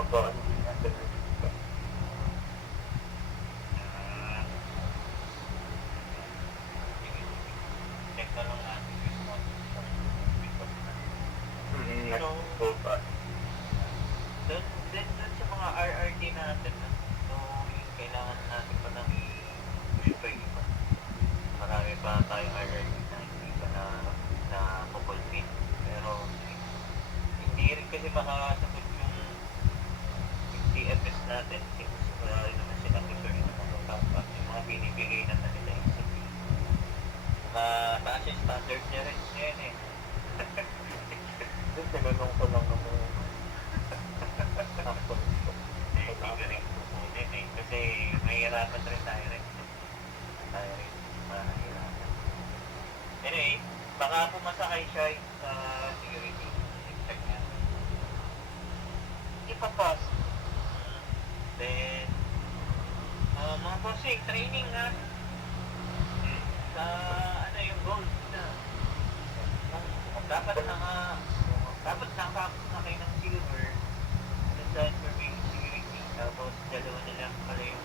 Opo, hindi na tuloy po. Ah, sige, sige. Check na lang natin yung sponsor. Next So, po ba? dun sa mga RRT natin, so yung kailangan natin pa nang i-push pa yung iba. Marami pa tayong RRT na hindi pa na fulfill. Pero hindi rin kasi makasagot yung TFS natin since wala rin naman silang research na makakapa. Yung mga binibigay na nila yung sabi. Mataas yung standard niya rin. Yan eh. Tinanong ko lang naman sample po. Hindi ko rin kukunin eh. Kasi mahihirapan rin tayo rin. Tayo rin mahihirapan. Anyway, baka pumasa kay Shai sa security. Check niya. Ipapas. Then, mga bossing, training na. Sa, ano yung goals na. Dapat nakapos na kayo ng silver sa information security. Tapos, dalawa na lang pala yung